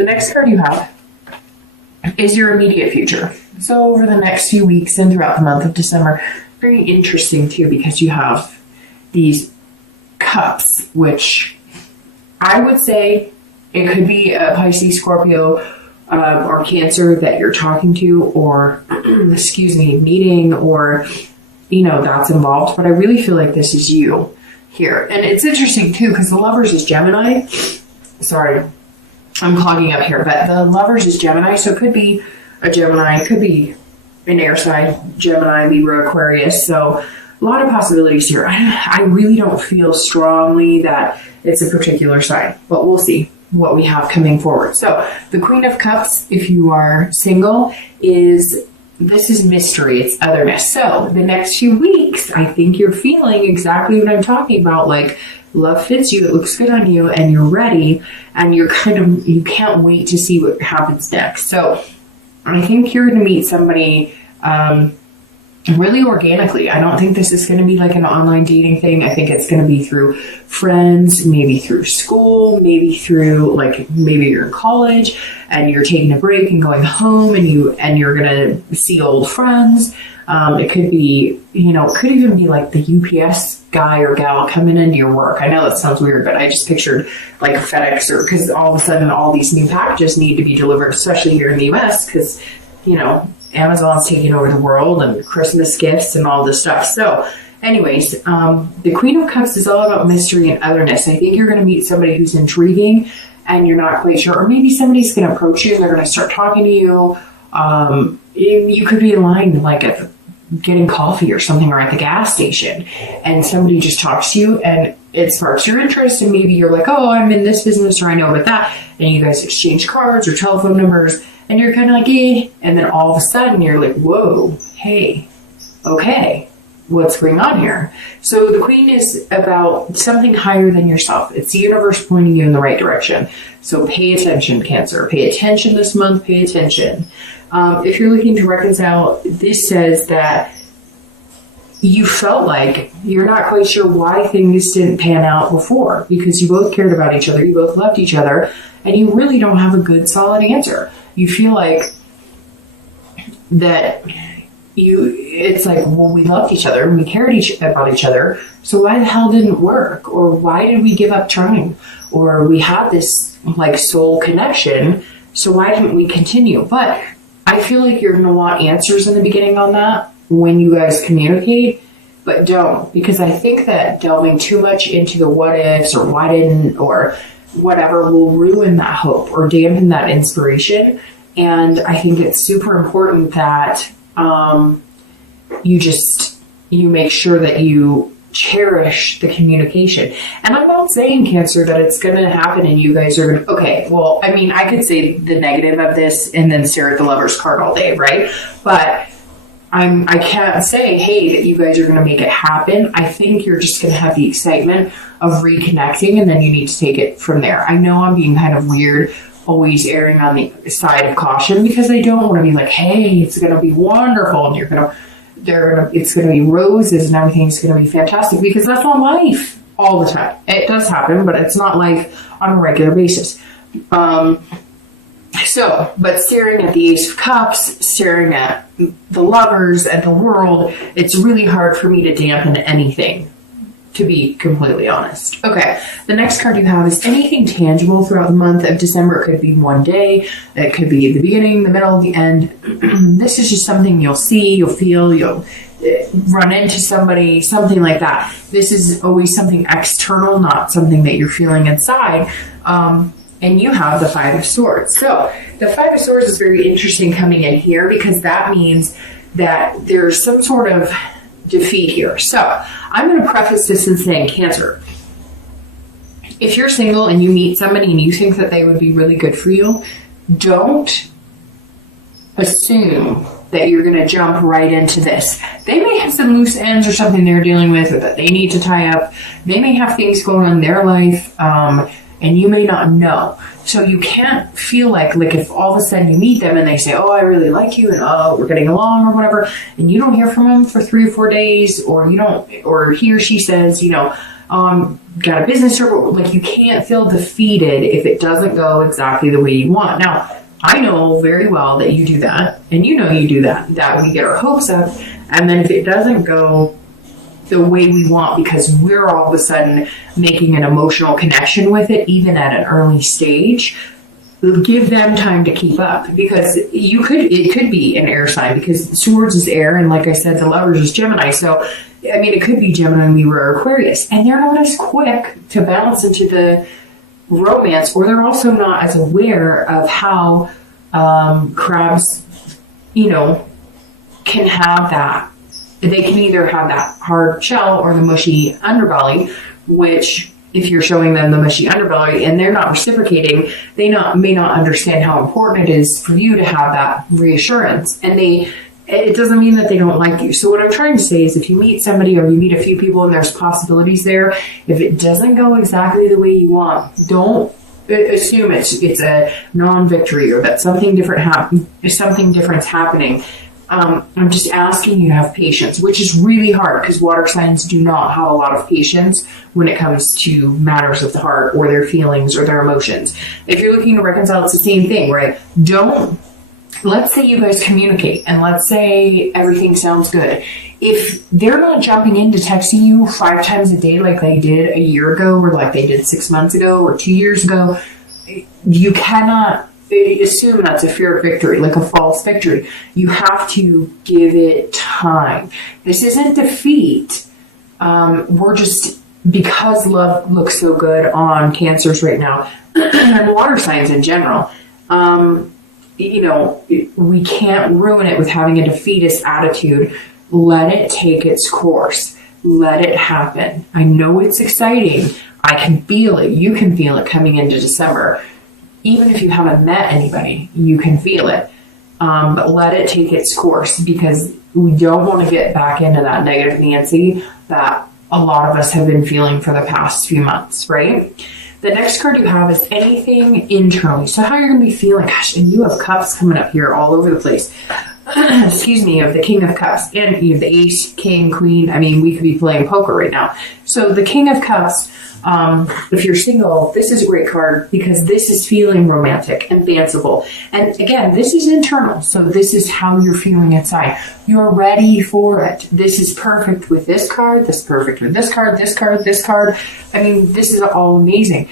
the next card you have is your immediate future. So over the next few weeks and throughout the month of December, very interesting too, because you have these cups, which I would say it could be a Pisces, Scorpio, or Cancer that you're talking to, or meeting, or that's involved. But I really feel like this is you here. And it's interesting too, because the Lovers is Gemini. Sorry, I'm clogging up here, but the Lovers is Gemini, so it could be a Gemini, it could be an air sign, Gemini, Libra, Aquarius. So a lot of possibilities here. I really don't feel strongly that it's a particular sign, but we'll see what we have coming forward. So the Queen of Cups, if you are single, this is mystery, it's otherness. So the next few weeks, I think you're feeling exactly what I'm talking about, like love fits you, it looks good on you, and you're ready, and you can't wait to see what happens next. So I think you're going to meet somebody really organically. I don't think this is going to be like an online dating thing. I think it's going to be through friends, maybe through school, maybe through maybe you're in college and you're taking a break and going home and you're going to see old friends. It could be, it could even be like the UPS guy or gal coming into your work. I know that sounds weird, but I just pictured like FedEx, or because all of a sudden all these new packages need to be delivered, especially here in the US, because, Amazon's taking over the world and Christmas gifts and all this stuff. So anyways, the Queen of Cups is all about mystery and otherness. I think you're going to meet somebody who's intriguing and you're not quite sure, or maybe somebody's going to approach you and they're going to start talking to you. You could be in line like at getting coffee or something, or at the gas station, and somebody just talks to you and it sparks your interest, and maybe you're like, oh, I'm in this business, or I know about that, and you guys exchange cards or telephone numbers, and you're kind of like, eh, and then all of a sudden you're like, whoa, hey, okay, what's going on here? So the Queen is about something higher than yourself. It's the universe pointing you in the right direction. So pay attention, Cancer. Pay attention this month. Pay attention. If you're looking to reconcile, this says that you felt like you're not quite sure why things didn't pan out before, because you both cared about each other, you both loved each other, and you really don't have a good solid answer. You feel like that it's like, well, we loved each other and we cared about each other, so why the hell didn't it work? Or why did we give up trying? Or we had this like soul connection, so why didn't we continue? But I feel like you're going to want answers in the beginning on that when you guys communicate, but don't, because I think that delving too much into the what ifs or why didn't or whatever will ruin that hope or dampen that inspiration. And I think it's super important that you make sure that you cherish the communication. And I'm not saying, Cancer, that it's going to happen and you guys are going to, okay, well, I mean, I could say the negative of this and then stare at the Lover's card all day, right? But I can't say, hey, that you guys are going to make it happen. I think you're just going to have the excitement of reconnecting, and then you need to take it from there. I know I'm being kind of weird, always erring on the side of caution, because I don't want to be like, hey, it's going to be wonderful, and it's going to be roses and everything's going to be fantastic, because that's not life all the time. It does happen, but it's not life on a regular basis. But staring at the Ace of Cups, staring at the Lovers and the world, it's really hard for me to dampen anything, to be completely honest. Okay, the next card you have is anything tangible throughout the month of December. It could be one day, it could be the beginning, the middle, the end. This is just something you'll see, you'll feel, you'll run into somebody, something like that. This is always something external, not something that you're feeling inside. And you have the Five of Swords. So the Five of Swords is very interesting coming in here, because that means that there's some sort of defeat here. So I'm going to preface this in saying, Cancer, if you're single and you meet somebody and you think that they would be really good for you, don't assume that you're going to jump right into this. They may have some loose ends or something they're dealing with, or that they need to tie up. They may have things going on in their life, and you may not know. So you can't feel like if all of a sudden you meet them and they say, oh, I really like you, and oh, we're getting along or whatever, and you don't hear from them for 3 or 4 days, or you don't, or he or she says, got a business, or like, you can't feel defeated if it doesn't go exactly the way you want. Now, I know very well that you do that, and you know you do that we get our hopes up, and then if it doesn't go the way we want because we're all of a sudden making an emotional connection with it, even at an early stage, give them time to keep up, because it could be an air sign, because swords is air, and like I said, the lovers is Gemini. So, I mean, it could be Gemini and Libra or Aquarius, and they're not as quick to bounce into the romance, or they're also not as aware of how crabs, can have that. They can either have that hard shell or the mushy underbelly, which, if you're showing them the mushy underbelly and they're not reciprocating, they may not understand how important it is for you to have that reassurance. And it doesn't mean that they don't like you. So what I'm trying to say is, if you meet somebody or you meet a few people and there's possibilities there, if it doesn't go exactly the way you want, don't assume it's a non-victory or that something different's happening. I'm just asking you to have patience, which is really hard because water signs do not have a lot of patience when it comes to matters of the heart or their feelings or their emotions. If you're looking to reconcile, it's the same thing, right? Let's say you guys communicate and let's say everything sounds good. If they're not jumping in to texting you 5 times a day like they did a year ago, or like they did 6 months ago or 2 years ago, you cannot assume that's a fair victory, like a false victory. You have to give it time. This isn't defeat. We're just, because love looks so good on Cancers right now, and water signs in general, we can't ruin it with having a defeatist attitude. Let it take its course. Let it happen. I know it's exciting. I can feel it. You can feel it coming into December. Even if you haven't met anybody, you can feel it. But let it take its course, because we don't want to get back into that negative Nancy that a lot of us have been feeling for the past few months, right? The next card you have is anything internally. So how you're going to be feeling. Gosh, and you have cups coming up here all over the place. Excuse me, of the King of Cups. And you have the Ace, King, Queen. I mean, we could be playing poker right now. So the King of Cups, if you're single, this is a great card because this is feeling romantic and fanciful. And again, this is internal. So this is how you're feeling inside. You're ready for it. This is perfect with this card. This is perfect with this card, this card, this card. I mean, this is all amazing.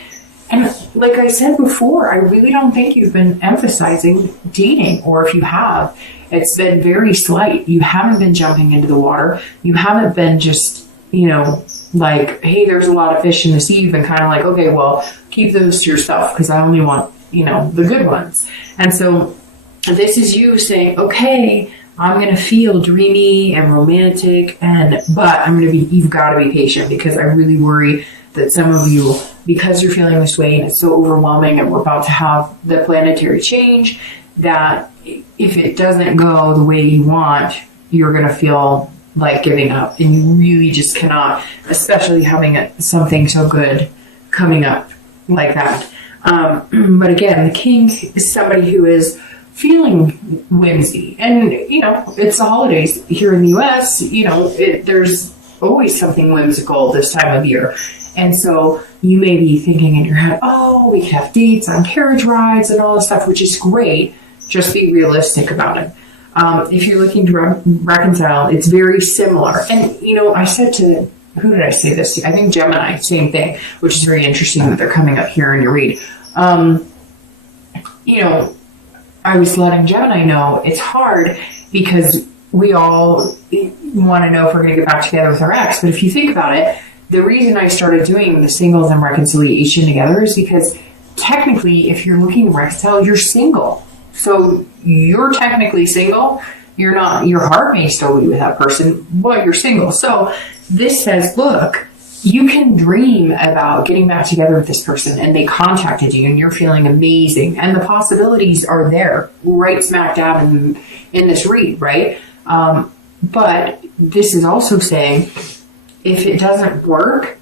And like I said before, I really don't think you've been emphasizing dating, or if you have, it's been very slight. You haven't been jumping into the water. You haven't been just, like, hey, there's a lot of fish in the sea. You've been kind of like, okay, well, keep those to yourself because I only want, the good ones. And so this is you saying, okay, I'm going to feel dreamy and romantic, but you've got to be patient, because I really worry that some of you, because you're feeling this way and it's so overwhelming and we're about to have the planetary change, that if it doesn't go the way you want, you're going to feel like giving up, and you really just cannot, especially having something so good coming up like that. But again, the King is somebody who is feeling whimsy, and it's the holidays here in the US. There's always something whimsical this time of year, and so you may be thinking in your head, oh, we have dates on carriage rides and all this stuff, which is great. Just be realistic about it. If you're looking to reconcile, it's very similar. And, I said to, who did I say this to? I think Gemini, same thing, which is very interesting that they're coming up here in your read. I was letting Gemini know it's hard because we all want to know if we're going to get back together with our ex. But if you think about it, the reason I started doing the singles and reconciliation together is because technically, if you're looking to reconcile, you're single. So you're technically single. You're not, your heart may still be with that person, but you're single. So this says, look, you can dream about getting back together with this person, and they contacted you and you're feeling amazing. And the possibilities are there right smack dab in this read, right? But this is also saying, if it doesn't work,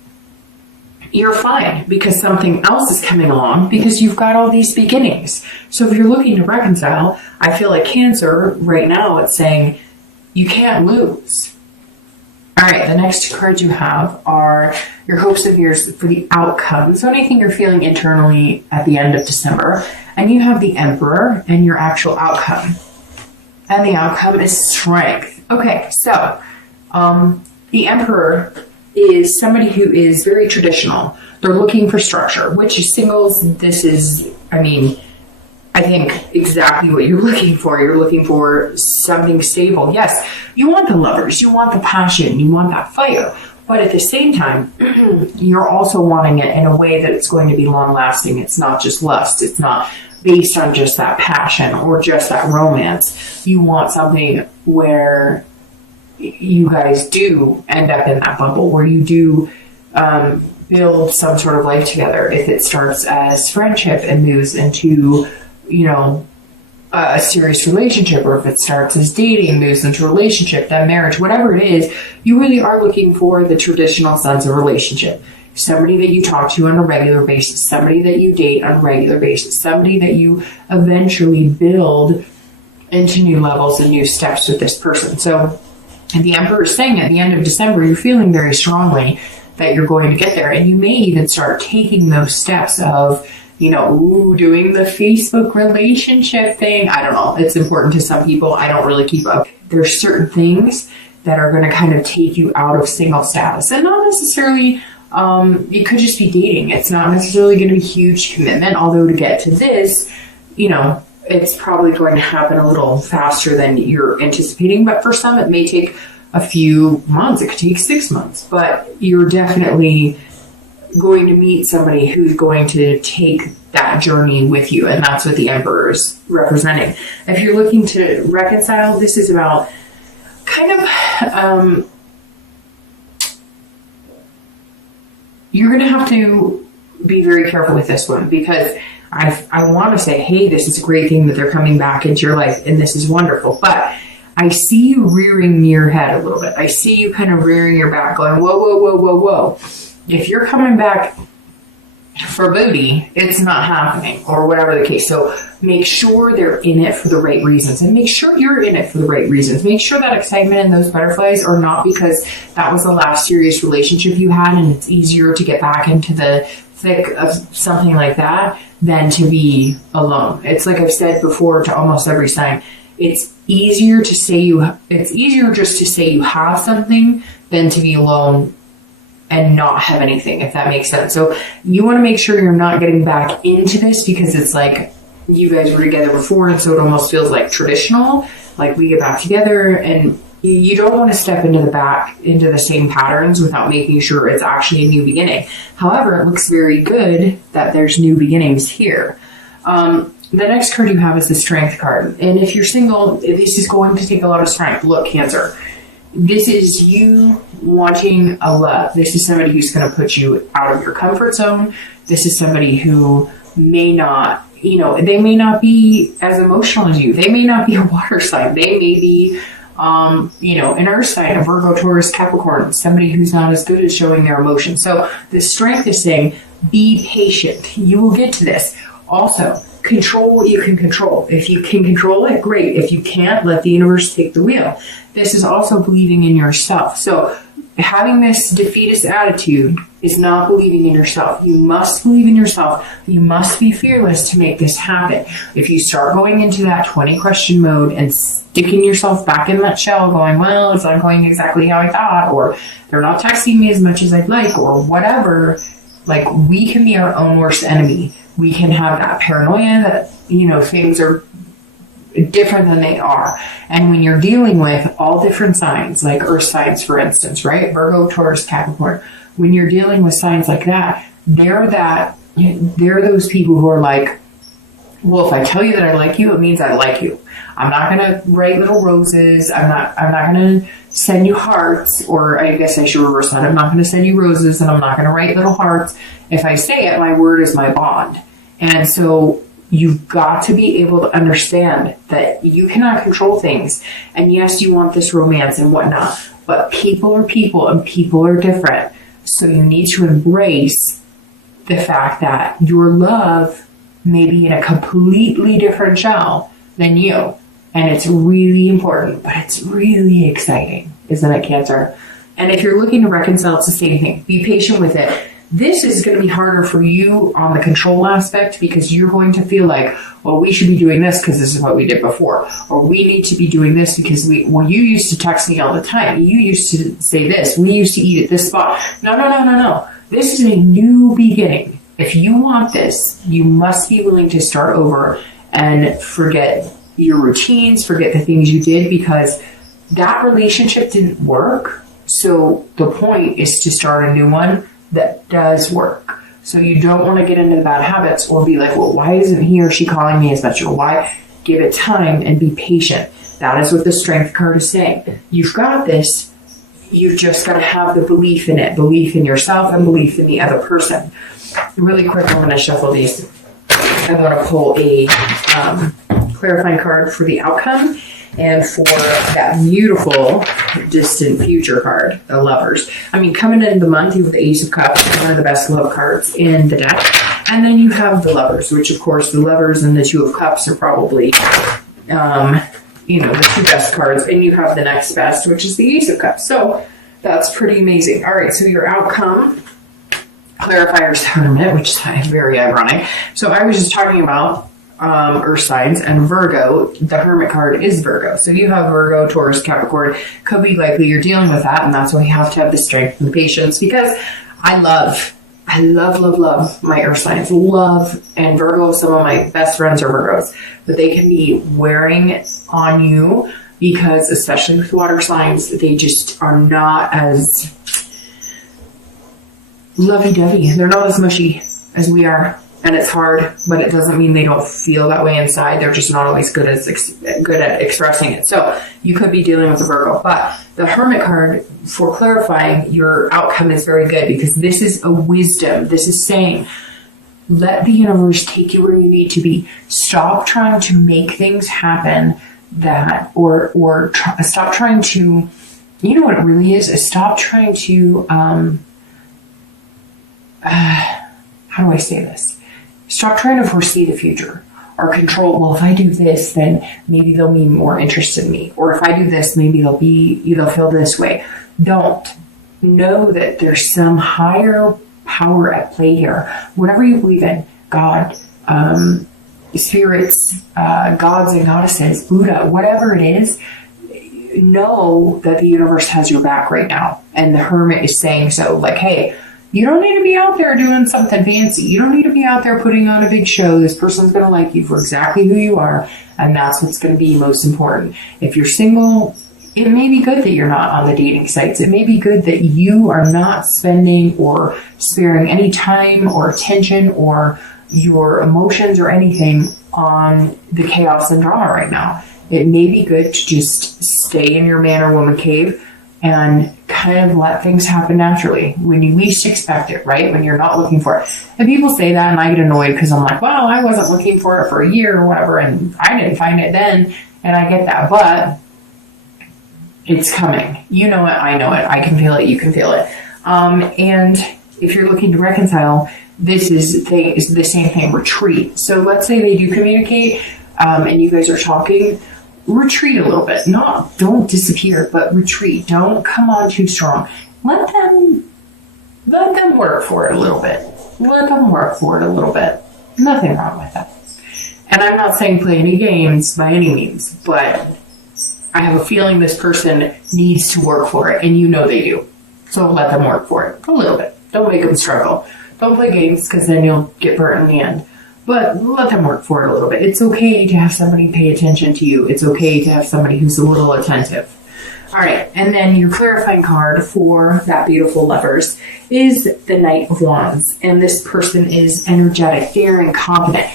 you're fine, because something else is coming along, because you've got all these beginnings. So if you're looking to reconcile, I feel like Cancer right now, it's saying you can't lose. All right, the next cards you have are your hopes and fears for the outcome. So anything you're feeling internally at the end of December. And you have the Emperor and your actual outcome. And the outcome is strength. Okay, so the Emperor is somebody who is very traditional. They're looking for structure, which is singles. This is, I think exactly what you're looking for. You're looking for something stable. Yes, you want the lovers, you want the passion, you want that fire. But at the same time, you're also wanting it in a way that it's going to be long lasting. It's not just lust. It's not based on just that passion or just that romance. You want something where you guys do end up in that bubble, where you do build some sort of life together. If it starts as friendship and moves into a serious relationship, or if it starts as dating, moves into relationship, then marriage, whatever it is, you really are looking for the traditional sense of relationship. Somebody that you talk to on a regular basis, somebody that you date on a regular basis, somebody that you eventually build into new levels and new steps with this person. So the Emperor is saying at the end of December, you're feeling very strongly that you're going to get there. And you may even start taking those steps of doing the Facebook relationship thing. I don't know. It's important to some people. I don't really keep up. There's certain things that are going to kind of take you out of single status, and not necessarily, it could just be dating. It's not necessarily going to be huge commitment. Although to get to this, it's probably going to happen a little faster than you're anticipating. But for some, it may take a few months. It could take 6 months, but you're definitely going to meet somebody who's going to take that journey with you, and that's what the Emperor is representing. If you're looking to reconcile, this is about kind of you're going to have to be very careful with this one, because I want to say, hey, this is a great thing that they're coming back into your life and this is wonderful, but I see you rearing your head a little bit. I see you kind of rearing your back, going, whoa, whoa, whoa, whoa, whoa. If you're coming back for booty, it's not happening, or whatever the case. So make sure they're in it for the right reasons, and make sure you're in it for the right reasons. Make sure that excitement and those butterflies are not because that was the last serious relationship you had and it's easier to get back into the thick of something like that than to be alone. It's like I've said before to almost every sign. It's easier just to say you have something than to be alone and not have anything, if that makes sense. So you want to make sure you're not getting back into this because it's like you guys were together before, and so it almost feels like traditional, like we get back together, and you don't want to step into the same patterns without making sure it's actually a new beginning. However, it looks very good that there's new beginnings here. The next card you have is the Strength card. And if you're single, this is going to take a lot of strength. Look, Cancer, this is you wanting a love. This is somebody who's going to put you out of your comfort zone. This is somebody who may not, they may not be as emotional as you. They may not be a water sign. They may be, an earth sign, a Virgo, Taurus, Capricorn, somebody who's not as good at showing their emotions. So the Strength is saying, be patient. You will get to this. Also, control what you can control. If you can control it, great. If you can't, let the universe take the wheel. This is also believing in yourself. So having this defeatist attitude is not believing in yourself. You must believe in yourself. You must be fearless to make this happen. If you start going into that 20 question mode and sticking yourself back in that shell going, well, it's not going exactly how I thought, or they're not texting me as much as I'd like, or whatever, like, we can be our own worst enemy. We can have that paranoia that, things are different than they are. And when you're dealing with all different signs, like earth signs, for instance, right? Virgo, Taurus, Capricorn. When you're dealing with signs like that, they're those people who are like, well, if I tell you that I like you, it means I like you. I'm not going to write little roses. I'm not going to send you hearts, or I guess I should reverse that. I'm not going to send you roses, and I'm not going to write little hearts. If I say it, my word is my bond. And so you've got to be able to understand that you cannot control things. And yes, you want this romance and whatnot, but people are people and people are different. So you need to embrace the fact that your love may be in a completely different shell than you. And it's really important, but it's really exciting, isn't it, Cancer? And if you're looking to reconcile, it's the same thing. Be patient with it. This is going to be harder for you on the control aspect because you're going to feel like, well, we should be doing this because this is what we did before. Or we need to be doing this because you used to text me all the time. You used to say this. We used to eat at this spot. No. This is a new beginning. If you want this, you must be willing to start over and forget your routines, forget the things you did, because that relationship didn't work. So the point is to start a new one that does work. So you don't want to get into the bad habits or be like, well, why isn't he or she calling me as much? Or why? Give it time and be patient. That is what the strength card is saying. You've got this. You've just got to have the belief in it, belief in yourself and belief in the other person. Really quick, I'm going to shuffle these. I want to pull a clarifying card for the outcome and for that beautiful distant future card, the Lovers. I mean, coming into the month, you have the Ace of Cups, one of the best love cards in the deck. And then you have the Lovers, which of course the Lovers and the Two of Cups are probably, the two best cards. And you have the next best, which is the Ace of Cups. So that's pretty amazing. All right, so your outcome, Clarifier's Tournament, which is very ironic. So I was just talking about earth signs, and Virgo, the Hermit card is Virgo. So you have Virgo, Taurus, Capricorn. Could be likely you're dealing with that, and that's why you have to have the strength and the patience, because I love my earth signs. And Virgo, some of my best friends are Virgos, but they can be wearing on you because, especially with water signs, they just are not as lovey-dovey. They're not as mushy as we are. And it's hard, but it doesn't mean they don't feel that way inside. They're just not always good at expressing it. So you could be dealing with a Virgo. But the Hermit card, for clarifying, your outcome is very good because this is a wisdom. This is saying, let the universe take you where you need to be. Stop trying to make things happen or stop trying to, you know what it really is stop trying to, how do I say this? Stop trying to foresee the future or control. Well, if I do this, then maybe they'll be more interested in me. Or if I do this, maybe they'll feel this way. Don't. Know that there's some higher power at play here. Whatever you believe in, God, spirits, gods and goddesses, Buddha, whatever it is, know that the universe has your back right now. And the Hermit is saying so, like, hey, you don't need to be out there doing something fancy. You don't need to be out there putting on a big show. This person's going to like you for exactly who you are. And that's what's going to be most important. If you're single, it may be good that you're not on the dating sites. It may be good that you are not spending or sparing any time or attention or your emotions or anything on the chaos and drama right now. It may be good to just stay in your man or woman cave and kind of let things happen naturally when you least expect it, right? When you're not looking for it. And people say that and I get annoyed because I'm like, well, I wasn't looking for it for a year or whatever and I didn't find it then. And I get that, but it's coming. You know it, I know it. I can feel it, you can feel it. And if you're looking to reconcile, this is the same thing, retreat. So let's say they do communicate and you guys are talking, retreat a little bit. Don't disappear, but retreat. Don't come on too strong. Let them work for it a little bit. Nothing wrong with that. And I'm not saying play any games by any means, but I have a feeling this person needs to work for it, and you know they do. So let them work for it a little bit. Don't make them struggle. Don't play games because then you'll get burnt in the end. But let them work for it a little bit. It's okay to have somebody pay attention to you. It's okay to have somebody who's a little attentive. All right, and then your clarifying card for that beautiful Lovers is the Knight of Wands. And this person is energetic, daring, confident.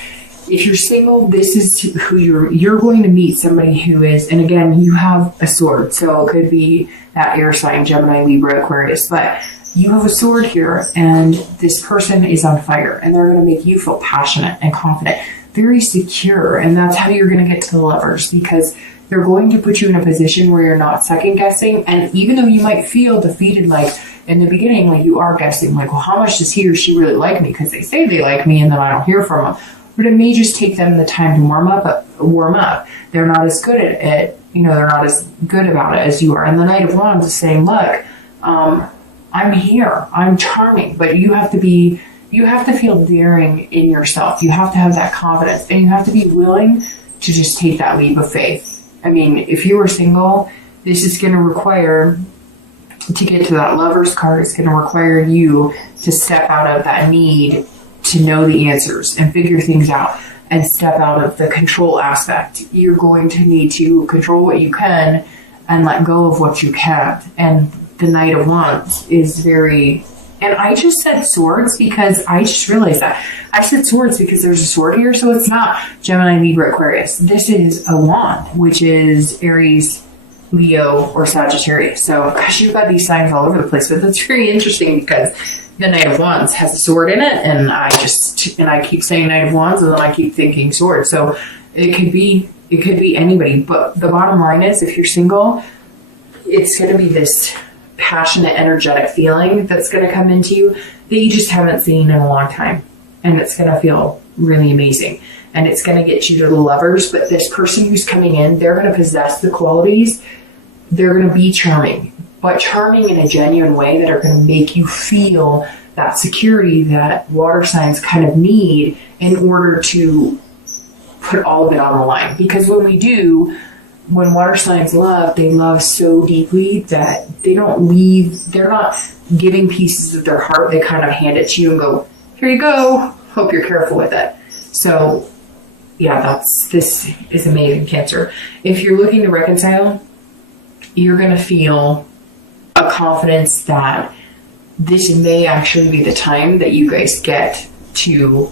If you're single, this is who you're going to meet somebody who is, and again, you have a sword. So it could be that air sign, Gemini, Libra, Aquarius, but you have a sword here and this person is on fire and they're going to make you feel passionate and confident, very secure. And that's how you're going to get to the Lovers, because they're going to put you in a position where you're not second guessing. And even though you might feel defeated, like in the beginning, like you are guessing, like, well, how much does he or she really like me? Because they say they like me and then I don't hear from them. But it may just take them the time to warm up. They're not as good at it. They're not as good about it as you are. And the Knight of Wands is saying, look, I'm here, I'm charming, but you have to feel daring in yourself. You have to have that confidence, and you have to be willing to just take that leap of faith. I mean, if you were single, this is going to require, to get to that lover's card, it's going to require you to step out of that need to know the answers and figure things out, and step out of the control aspect. You're going to need to control what you can and let go of what you can't. And the Knight of Wands is very, and I just said swords because I just realized that. I said swords because there's a sword here, so it's not Gemini, Libra, Aquarius. This is a wand, which is Aries, Leo, or Sagittarius. So, gosh, you've got these signs all over the place, but that's very interesting because the Knight of Wands has a sword in it, and I keep saying Knight of Wands, and then I keep thinking sword. So it could be anybody. But the bottom line is, if you're single, it's going to be this passionate, energetic feeling that's going to come into you that you just haven't seen in a long time, and it's going to feel really amazing. And it's going to get you to the lovers. But this person who's coming in, they're going to possess the qualities. They're going to be charming, but charming in a genuine way that are going to make you feel that security that water signs kind of need in order to put all of it on the line. Because when water signs love, they love so deeply that they don't leave, they're not giving pieces of their heart. They kind of hand it to you and go, here you go, hope you're careful with it. So yeah, this is amazing, Cancer. If you're looking to reconcile, you're going to feel a confidence that this may actually be the time that you guys get to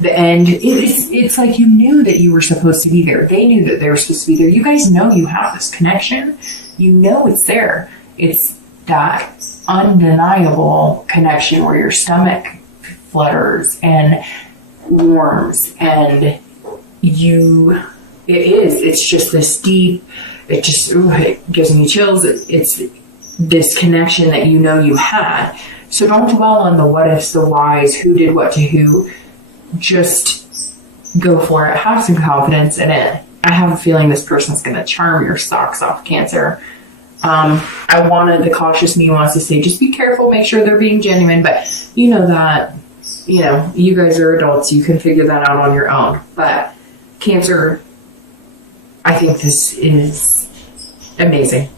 the end. It's like you knew that you were supposed to be there. They knew that they were supposed to be there. You guys know you have this connection. You know it's there. It's that undeniable connection where your stomach flutters and warms, and it's just this deep, it gives me chills. It's this connection that you know you had. So don't dwell on the what ifs, the whys, who did what to who. Just go for it. Have some confidence in it. I have a feeling this person's going to charm your socks off, Cancer. The cautious me wants to say, just be careful, make sure they're being genuine, but you know that, you guys are adults, you can figure that out on your own. But Cancer, I think this is amazing.